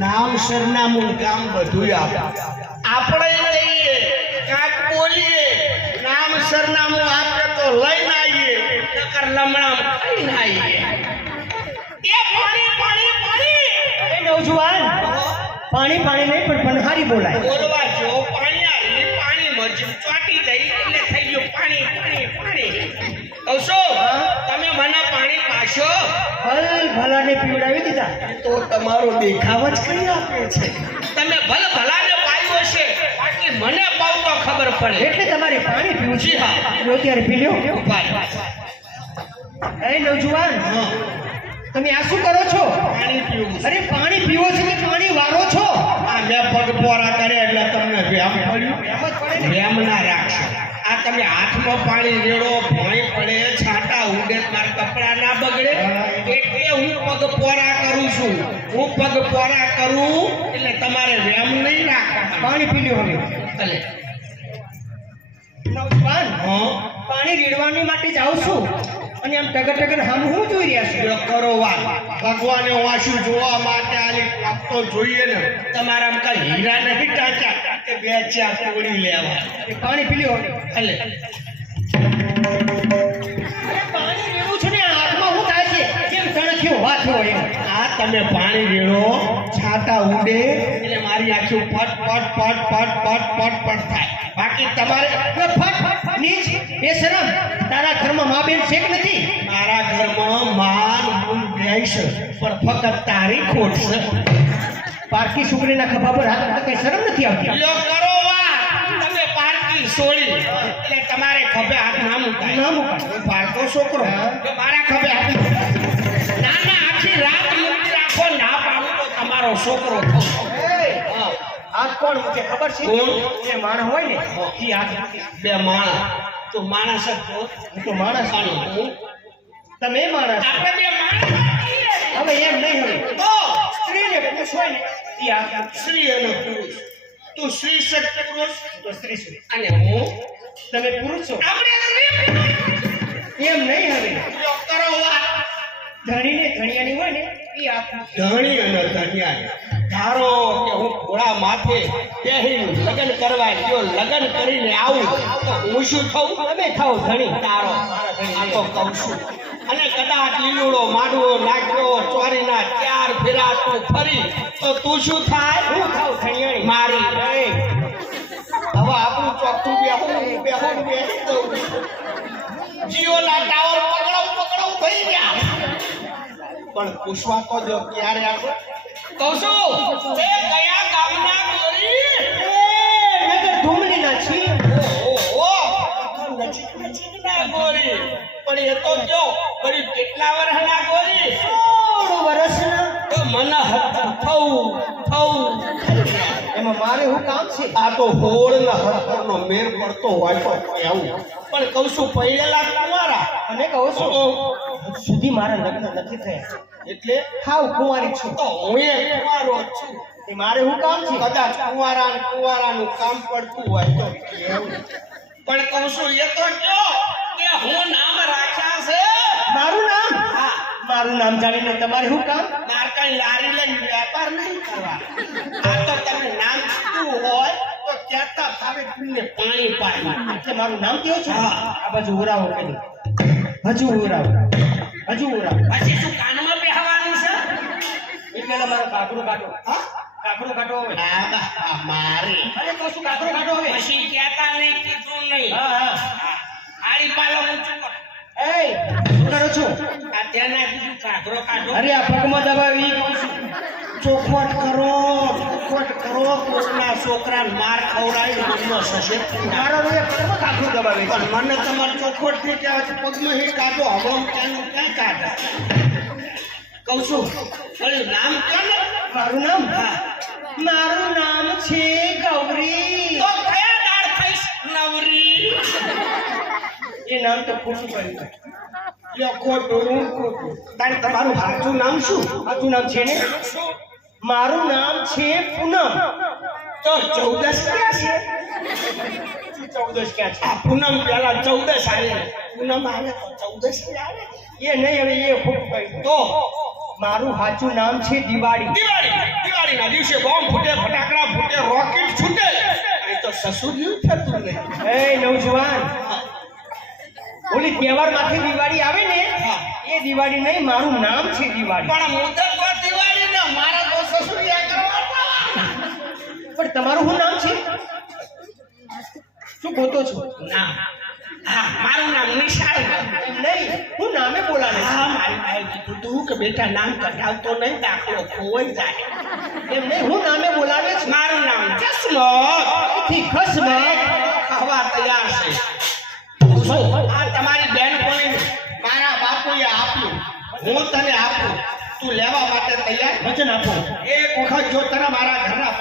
નામ સરનામું કામ બધું આપણે લઈએ કાક બોલીએ નામ સરનામું આપે તો લઈને આવીએ નકર લમણામ ખાઈને આવીએ એ પાણી પાણી પાણી એ નવજુવાન પાણી પાણી નહીં પણ પનહારી બોલાય બોલવા જો પાણી આવી પાણી મજી ચાટી ગઈ એટલે થઈ ગયું પાણી પાણી પાણી કૌશો તમે મને પાણી પાશો ભલાને પીવડાવી દીધા તો તમારો દેખાવ જ કરી આપે છે તમે ભલાને પાયો છે બાકી મને પાવ તો ખબર પડે એટલે તમારે પાણી પીવું છે હા. લો ત્યારે પી લ્યો ભાઈ એ નવજુવાન તમે આ શું કરો છો પાણી પીવું છે. અરે પાણી પીવો છો કે પાણી વારો છો આ મેં પગ પોરા કરે એટલે તમને વ્યામ પડ્યું એમ જ પડે ને વ્યામ ના રાખશો આ તમે હાથમાં પાણી રેડો ભોંય પડે છાંટા ઉડે મારા કપડા ના બગડે એટલે હું પગ પોરા કરું છું હું પગ પોરા કરું એટલે તમારે વ્યામ નહીં રાખવા પાણી પી લ્યો હવે ભલે નવજુવાન હા પાણી રેડવાની માટે જાઉં છું અને આમ ટગર હામ હું જોઈ રહ્યા છું જો કરો વાત ભગવાને વાંચ્યું જોવા માટે આલી કામ તો જોઈએ ને તમારા આમ કઈ હીરા નહીં ટાંચ્યા કે બે ચાર તોડી લેવા એ પાણી પી લ્યો હવે ભલે પાણી રેડું છું ને હાથમાં હું થાય છે જેમ તણખ્યો વાત હોય એમ આ તમે પાણી રેડો છાંટા ઉડે એટલે મારી આંખો પટ પટ પટ પટ પટ પટ પટ થાય બાકી તમારે ફટ નીચ બેશરમ તારા ઘરમાં મા બેન છે કે નથી મારા ઘરમાં માન મૂળ બેય છે પણ ફક્ત તારી ખોટ છે પારકી છોકરીના ખભા પર હાથ મૂકતા કઈ શરમ નથી આવતી લ્યો કરો વાત તમે પારકી છોડી એટલે તમારે ખભે હાથ ના મુકાય ના મુકાય. હું પારકો છોકરો કે મારા ખભે હાથ ના ના આખી રાત મૂકી રાખો ના પાડું તો તમારો છોકરો થશે. હા. હાથ કોણ મૂકે ખબર છે કોણ? જે માણસ હોય ને એ હાથ મૂકે. બે માણસ તો માણસ જ છો. હું તો માણસ અને હું તમે માણસ આપણે બે માણસ હવે એમ નહીં હવે તો સ્ત્રીને પુરુષ હોય ને એ હાથ મૂકે. સ્ત્રી અને પુરુષ તું સ્ત્રી શક્તિ પુરુષ તો સ્ત્રી છું અને હું તમે પુરુષ છો આપણે સ્ત્રી એમ નહીં હવે લ્યો કરો વાત ધણીને ધણિયાની હોય ને એ હાથ મૂકે. ધણી અને ધણિયા ધારો કે હું ઘોડા માથે બેહીને લગ્ન કરવા ગયો લગ્ન કરીને આવું તો હું શું થઉં તમે થાઓ ધણી તારો આ તો કહું છું અને કદાચ લીલુડો માડવો નાખ્યો ચોરીના ચાર ફેરા તું ફરી તો તું શું થાય હું થાવ ધણિયાણી મારી હવે આપણું ચોખ્ખું બેહું બેસી દઉં જીઓના ટાવર પકડો થઈ ગયા પણ પૂછવા તો જો ક્યારે આવે કહું છું એ કયા ગામના ગોરી નગર ધૂમલીના છીએ નજીક ના ગોરી પણ એ તો જો ગરીબ કેટલા વર્ષના ગોરી 16 વર્ષના તો મને થવું એમાં મારે હું કામ છે આ તો હોળના હરનો મેર પડતો હોય તો આવું પણ કહું છું પહેરેલા તમારા અને કહો છો સુધી મારા લગ્ન નથી થયા એટલે હાવ કુંવારી છું તો હું એ કુંવારો જ છું એ મારે હું કામ છે કદાચ કુંવારાનું કામ પડતું હોય તો કહેવું. પણ કહું છું એ તો જો કે હું નામ રાખ્યા છે મારું નામ હા મારું નામ જાણીને તમારે શું કામ માર કઈ લારી લઈને વેપાર નહીં કરવા આ તો તમે નામ કીધું હોય તો કહેતા ભાવે તમને પાણી પાડી એટલે મારું નામ કેવું છે હા. આ બાજુ ઉરાવો કરી હજુ ઉરાવો પછી શું કાનમાં બેહવાનું છે એટલે મારો કાકડો કાઢો હા કાકડો કાઢો હવે આ મારી અરે તો શું કાકડો કાઢો હવે પછી કહેતા નહીં કીધું નહીં હા હા આડી પાલો ઊંચું કર. એ શું કરો છો આ તેના બીજું કાગરો કાઢો અરે આ પગમાં દબાવી ચોખવટ કરો કોકના છોકરાને માર ખવડાવી મનનો સસેત મારો રૂએ પગમાં કાકડો દબાવે છે પણ મને તમારે ચોખવટ થી કહેવાય પગમાં હી કાઢો હમણાં ક્યાંનું ક્યાં કાઢે કહું છું અરે નામ કે ને મારું નામ હા મારું નામ છે ગૌરી તો કયા દાળ થઈશ નવરી એ નામ તો ખોટું કર્યું લ્યો ખોટું તારે તમારું સાચું નામ શું સાચું નામ છે ને મારું નામ છે પૂનમ તો 14 ક્યાં છે 14 ક્યાં છે આ પૂનમ પેલા 14 આવે પૂનમ આવે તો 14 આવે એ નહીં હવે એ ખોટું કર્યું તો મારું સાચું નામ છે દિવાળી દિવાળી દિવાળીના દિવસે બોમ્બ ફૂટે, ફટાકડા ફૂટે, રોકેટ છૂટે, એ તો સસુરિયું થતું નહીં. એ નવજવાન ઓલી તહેવારમાંથી દિવાળી આવે ને એ દિવાળી નહીં, મારું નામ છે દિવાળી. પણ મુદત તો દિવાળી ને મારા તો સસુરિયા કરવા. પણ તમારું શું નામ છે? શું ગોતો છો? ના, હા, મારું નામ નિશાળ. નહીં, હું નામે બોલાવે. હા, મારી ભાઈ કીધું તું કે બેટા નામ કઢાવતો નહીં, દાખલો ખોવાઈ જાય. એમ નહીં, હું નામે બોલાવે છે. મારું નામ ચશ્મો. થી ખસમત ખાવા તૈયાર છે. આ તમારી બેન કોને મારા બાપુએ આપ્યું, હું તને આપું, તું લેવા માટે તૈયાર? વચન આપો. એક વખત જો તને મારા ઘરના